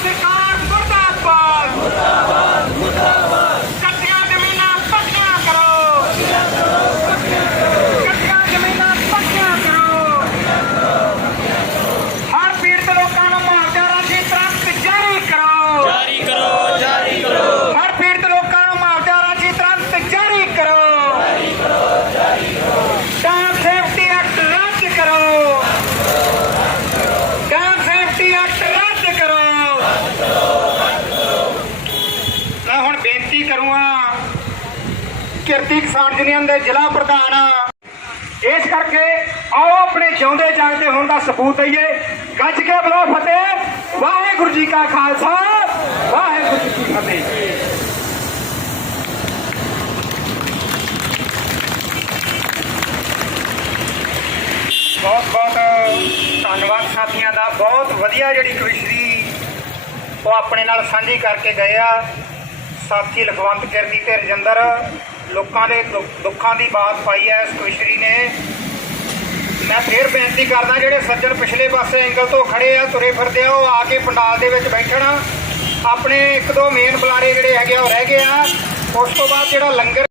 Pick up! ਬੇਨਤੀ ਕਰੂੰਗਾ? Kirti Kisan union ਦੇ ਜ਼ਿਲ੍ਹਾ ਪ੍ਰਧਾਨ ਇਸ ਕਰਕੇ ਆਓ ਆਪਣੇ ਜਿਉਂਦੇ ਜਾਗਦੇ ਹੋਣ ਦਾ ਸਬੂਤ ਦਈਏ। ਗੱਜ ਕੇ ਬਲੋ ਫਤਿਹ। ਵਾਹਿਗੁਰੂ ਜੀ ਕਾ ਖਾਲਸਾ। ਵਾਹਿਗੁਰੂ ਜੀ ਕੀ ਫਤਿਹ। ਬਹੁਤ ਬਹੁਤ ਧੰਨਵਾਦ ਸਾਥੀਆਂ ਦਾ। ਬਹੁਤ ਵਧੀਆ ਜਿਹੜੀ ਕਵਿਸ਼ਰੀ ਉਹ ਆਪਣੇ ਨਾਲ ਸਾਂਝੀ ਕਰਕੇ ਗਏ ਆ। ਸਾਥੀ ਲਖਵੰਤ ਕਿਰਦੀ ਤੇ ਰਜਿੰਦਰ, ਲੋਕਾਂ ਦੇ ਦੁੱਖ- ਦੁੱਖਾਂ ਦੀ ਬਾਤ ਪਾਈ ਹੈ। ਇਸ ਨੇ ਮੈਂ ਫੇਰ ਬੇਨਤੀ ਕਰਦਾ, ਜਿਹੜੇ ਸੱਜਣ ਪਿਛਲੇ ਪਾਸੇ ਐਂਗਲ ਤੋਂ ਖੜੇ ਆ, ਤੁਰੇ ਫਿਰਦੇ ਆ, ਉਹ ਆ ਕੇ ਪੰਡਾਲ ਦੇ ਵਿੱਚ ਬੈਠਣ। ਆਪਣੇ ਇੱਕ ਦੋ ਮੇਨ ਬੁਲਾਰੇ ਜਿਹੜੇ ਹੈਗੇ ਆ, ਉਹ ਰਹਿ ਗਏ ਆ। ਉਸ ਤੋਂ ਬਾਅਦ ਜਿਹੜਾ ਲੰਗਰ